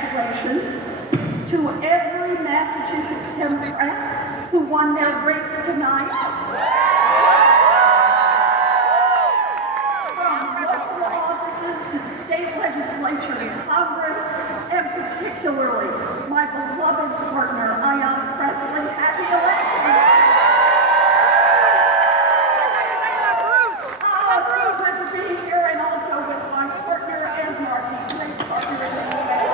congratulations to every Massachusetts Democrat who won their race tonight. From local offices to the state legislature and Congress, and particularly my beloved partner, Ayan Presley. Happy election! So good to be here, and also with my partner and Marty, great partner in the US.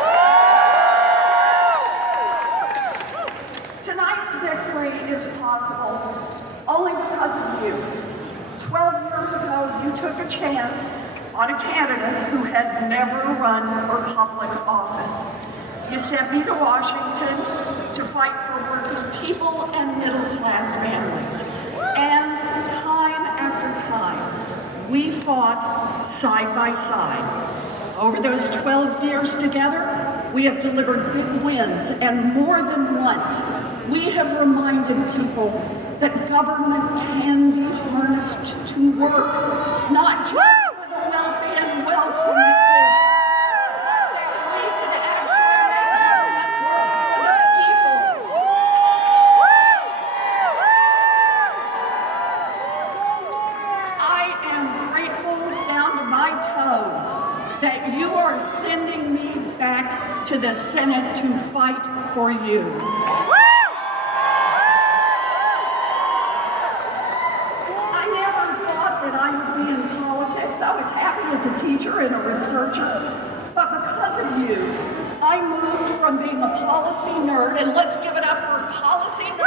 Tonight's victory is possible only because of you. 12 years ago, you took a chance on a candidate who had never run for public office. You sent me to Washington to fight for working people and middle-class families. And time after time, we fought side by side. Over those 12 years together, we have delivered big wins, and more than once, we have reminded people that government can be harnessed to work, not just for the wealthy and well-connected, but that we can actually make government work for the people. I am grateful down to my toes that you are sending me back to the Senate to fight for you. I never thought that I would be in politics. I was happy as a teacher and a researcher. But because of you, I moved from being a policy nerd, and let's give it up for policy nerds.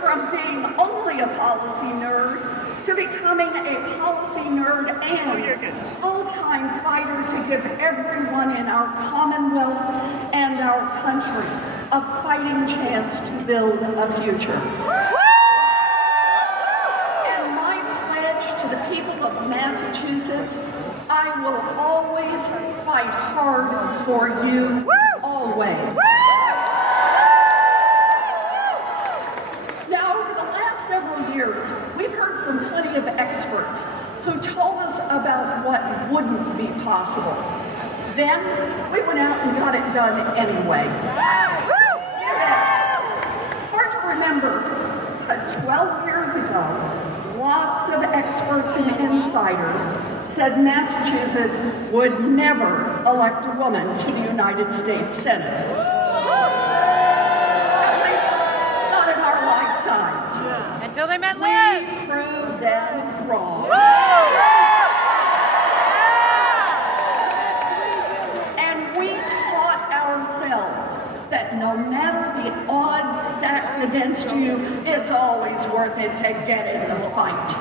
From being only a policy nerd to becoming a policy nerd and full-time fighter to give everyone in our Commonwealth and our country a fighting chance to build a future. And my pledge to the people of Massachusetts, I will always fight hard for you, always. Several years, we've heard from plenty of experts who told us about what wouldn't be possible. Then we went out and got it done anyway. Hard to remember, but 12 years ago, lots of experts and insiders said Massachusetts would never elect a woman to the United States Senate. Until they met Liz. We proved them wrong. And we taught ourselves that no matter the odds stacked against you, it's always worth it to get in the fight.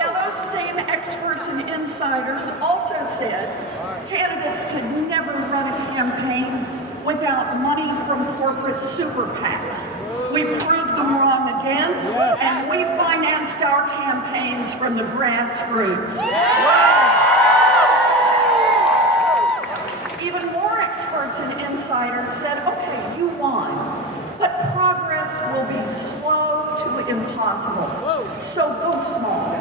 Now, those same experts and insiders also said candidates could never run a campaign without money from corporate super PACs. We proved them wrong again, and we financed our campaigns from the grassroots. Even more experts and insiders said, okay, you won, but progress will be slow to impossible, so go small.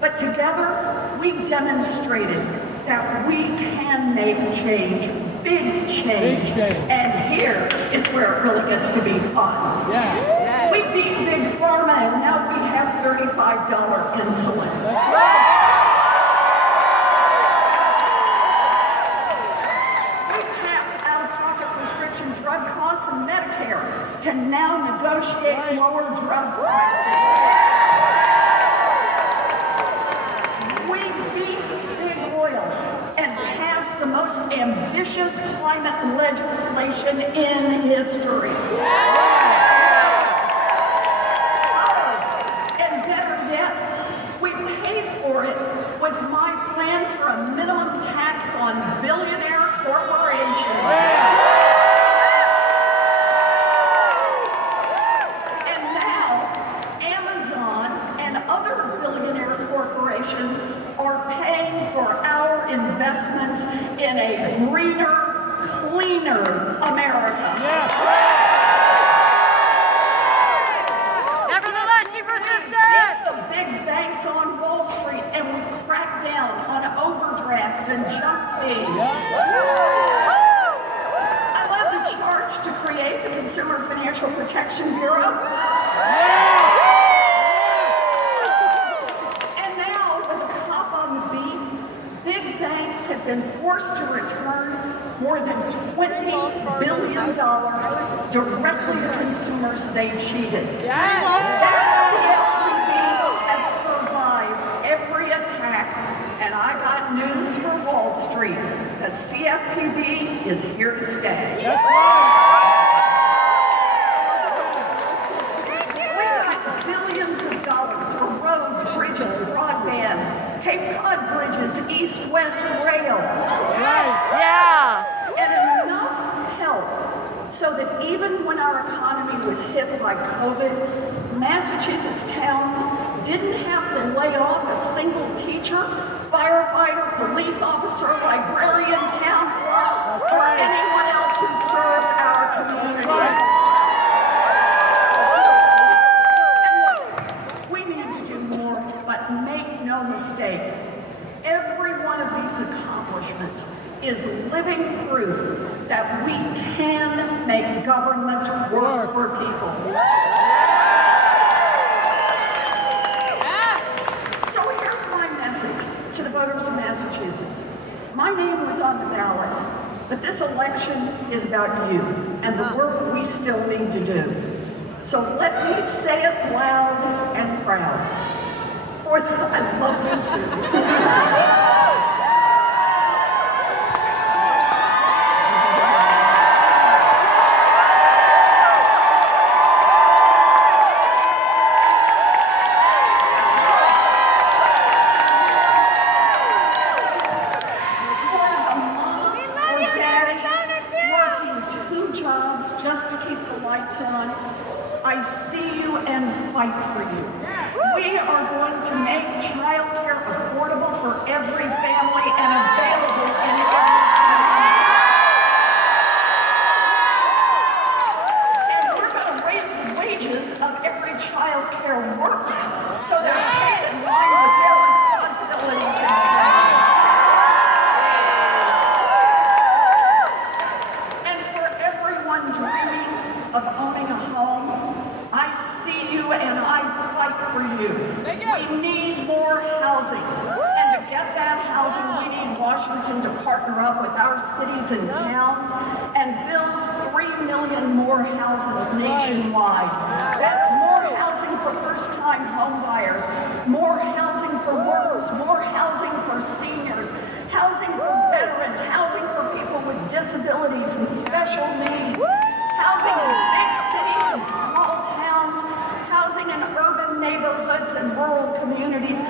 But together, we demonstrated that we can make change, big change. And here is where it really gets to be fun. We beat Big Pharma, and now we have $35 insulin. We've capped out-of-pocket prescription drug costs, and Medicare can now negotiate lower drug prices. The most ambitious climate legislation in history. And better yet, we paid for it with my plan for a minimum tax on billionaire corporations. And now, Amazon and other billionaire corporations are paying for our investments in a greener, cleaner America. Consumer Financial Protection Bureau. And now, with a cop on the beat, big banks have been forced to return more than $20 billion directly to consumers they cheated. That CFPB has survived every attack, and I got news for Wall Street. The CFPB is here to stay. We got billions of dollars for roads, bridges, broadband, Cape Cod bridges, east-west rail. And enough help so that even when our economy was hit by COVID, Massachusetts towns didn't have to lay off a single teacher, firefighter, police officer, librarian, town clerk, or anyone else who served our communities. And look, we need to do more, but make no mistake, every one of these accomplishments is living proof that we can make government work for people. So here's my message to the voters of Massachusetts. My name was on the ballot, but this election is about you and the work we still need to do. So let me say it loud and proud. I love you too. Just to keep the lights on, I see you and fight for you. We are going to make childcare affordable for every family and available in every community. And we're going to raise the wages of every childcare worker so they're paid in line with their responsibilities and talents. Dreaming of owning a home, I see you and I fight for you. We need more housing. And to get that housing, we need Washington to partner up with our cities and towns and build 3 million more houses nationwide. That's more housing for first-time home buyers, more housing for workers, more housing for seniors, housing for veterans, housing for people with disabilities and special needs, housing in big cities and small towns, housing in urban neighborhoods and rural communities.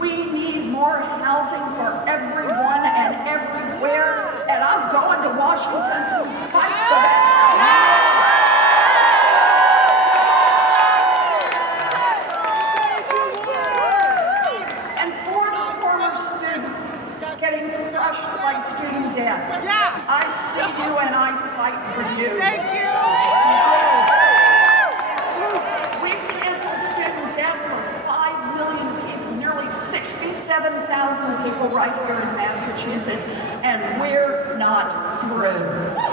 We need more housing for everyone and everywhere, and I'm going to Washington to fight for that housing. And for the former student getting crushed by student debt, I see you and I fight for you. Thank you. We've canceled student debt for 5 million people, nearly 67,000 people right here in Massachusetts, and we're not through.